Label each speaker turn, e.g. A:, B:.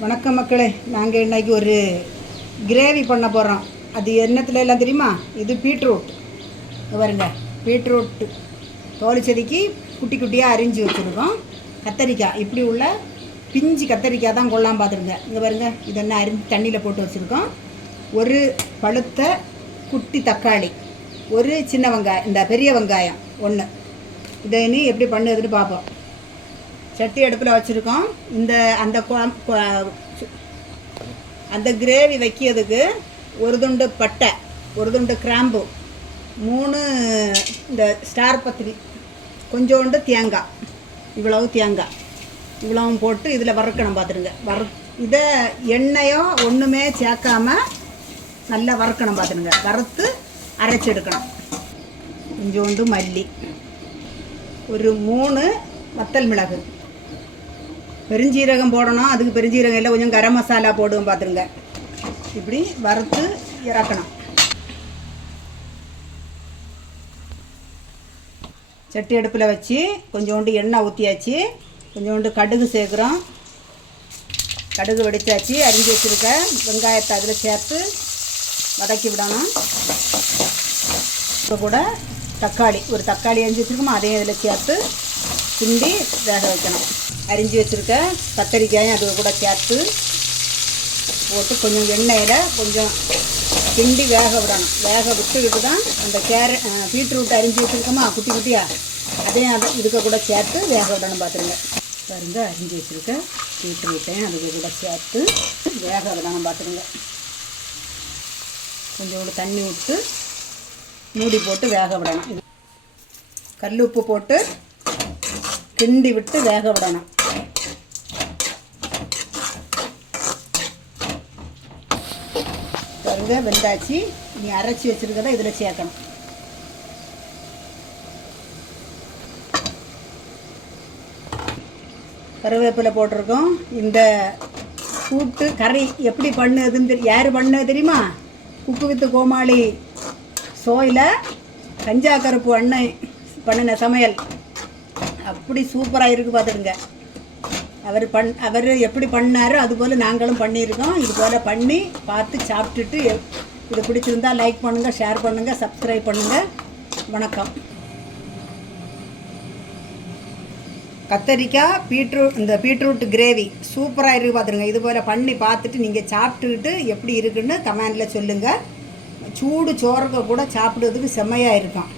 A: வணக்கம் மக்களே. நாங்கள் இன்றைக்கி ஒரு கிரேவி பண்ண போகிறோம் அது என்னத்துல எல்லாம் தெரியுமா? இது பீட்ரூட். வருங்க பாருங்க. பீட்ரூட் தோல் செதுக்கி குட்டி குட்டியாக அரிஞ்சு வச்சுருக்கோம். கத்தரிக்காய் இப்படி உள்ள பிஞ்சு கத்தரிக்காய் தான் கொள்ளாம பார்த்துருங்க இங்கே பாருங்க. இதெல்லாம் அரிஞ்சு தண்ணியில் போட்டு வச்சுருக்கோம். ஒரு பழுத்த குட்டி தக்காளி. ஒரு சின்ன வெங்காயம். இந்த பெரிய வெங்காயம் ஒன்று இதை இனி எப்படி பண்ணுறதுன்னு பார்ப்போம். சட்டி அடுப்பில் வச்சுருக்கோம். இந்த அந்த அந்த கிரேவி வைக்கிறதுக்கு ஒரு துண்டு பட்டை ஒரு துண்டு கிராம்பு மூணு இந்த ஸ்டார் பத்திரி கொஞ்சோண்டு தேங்காய் இவ்வளவு தேங்காய் இவ்வளவும் போட்டு இதில் வறுக்கணும் பார்த்துருங்க வறு இதை எண்ணெயோ ஒன்றுமே சேர்க்காம நல்லா வறுக்கணும் பார்த்துருங்க வறுத்து அரைச்சி எடுக்கணும். கொஞ்சோண்டு மல்லி ஒரு மூணு வத்தல் மிளகு பெருஞ்சீரகம் போடணும். அதுக்கு பெருஞ்சீரகம் இல்லை கொஞ்சம் கரம் மசாலா போடுவோம் பார்த்துருங்க இப்படி வறுத்து இறக்கணும். சட்டி அடுப்பில் வச்சு கொஞ்சோண்டு எண்ணெய் ஊற்றியாச்சு கொஞ்சோண்டு கடுகு சேர்க்குறோம். கடுகு வெடித்தாச்சு அரிஞ்சு வச்சுருக்க வெங்காயத்தை அதில் சேர்த்து வதக்கி விடணும். இப்போ கூட தக்காளி ஒரு தக்காளி அரிஞ்சு வச்சுருக்கோமோ அதையும் இதில் சேர்த்து கிண்டி வேக வைக்கணும். அரிஞ்சு வச்சுருக்க கத்தரிக்காயும் அது கூட சேர்த்து போட்டு கொஞ்சம் எண்ணெயில் கொஞ்சம் கிண்டி வேக விடணும். வேக விட்டுக்கிட்டு தான் அந்த கேரட் பீட்ரூட் அரிஞ்சு வச்சுருக்கோமா குட்டி குட்டியாக அதையும் அதை இதுக்கு கூட சேர்த்து வேக விடணும் பார்த்துருங்க பாருங்க அரிஞ்சு வச்சுருக்க பீட்ரூட்டையும் அதுக்கு கூட சேர்த்து வேக விடணும் பார்த்துருங்க கொஞ்சோண்டு தண்ணி விட்டு மூடி போட்டு வேக விடணும். கல் உப்பு போட்டு கிண்டி விட்டு வேக விடணும். பாருங்க வெந்தாச்சு. நீ அரைச்சி வச்சுருக்கதை இதில் சேர்க்கணும். கருவேப்பிலை போட்டிருக்கோம். இந்த கூட்டு கறி எப்படி பண்ணுதுன்னு தெரி யார் பண்ணது தெரியுமா? குக்கு வித்து கோமாளி சோயில் கஞ்சா கருப்பு அண்ணன் பண்ணின சமையல். அப்படி சூப்பராக இருக்கு பார்த்துடுங்க அவர் பண் அவர் எப்படி பண்ணாரோ அதுபோல் நாங்களும் பண்ணியிருக்கோம். இது போல் பண்ணி பார்த்து சாப்பிட்டுட்டு இது பிடிச்சிருந்தா லைக் பண்ணுங்கள் ஷேர் பண்ணுங்கள் சப்ஸ்கிரைப் பண்ணுங்கள் வணக்கம். கத்தரிக்காய் பீட்ரூட் இந்த பீட்ரூட் கிரேவி சூப்பராக இருக்குது பார்த்துருங்க இது போல் பண்ணி பார்த்துட்டு நீங்கள் சாப்பிட்டுக்கிட்டு எப்படி இருக்குன்னு கமெண்டில் சொல்லுங்கள் சூடு சோறுக்கு கூட சாப்பிடுறதுக்கு செம்மையாக இருக்கும்.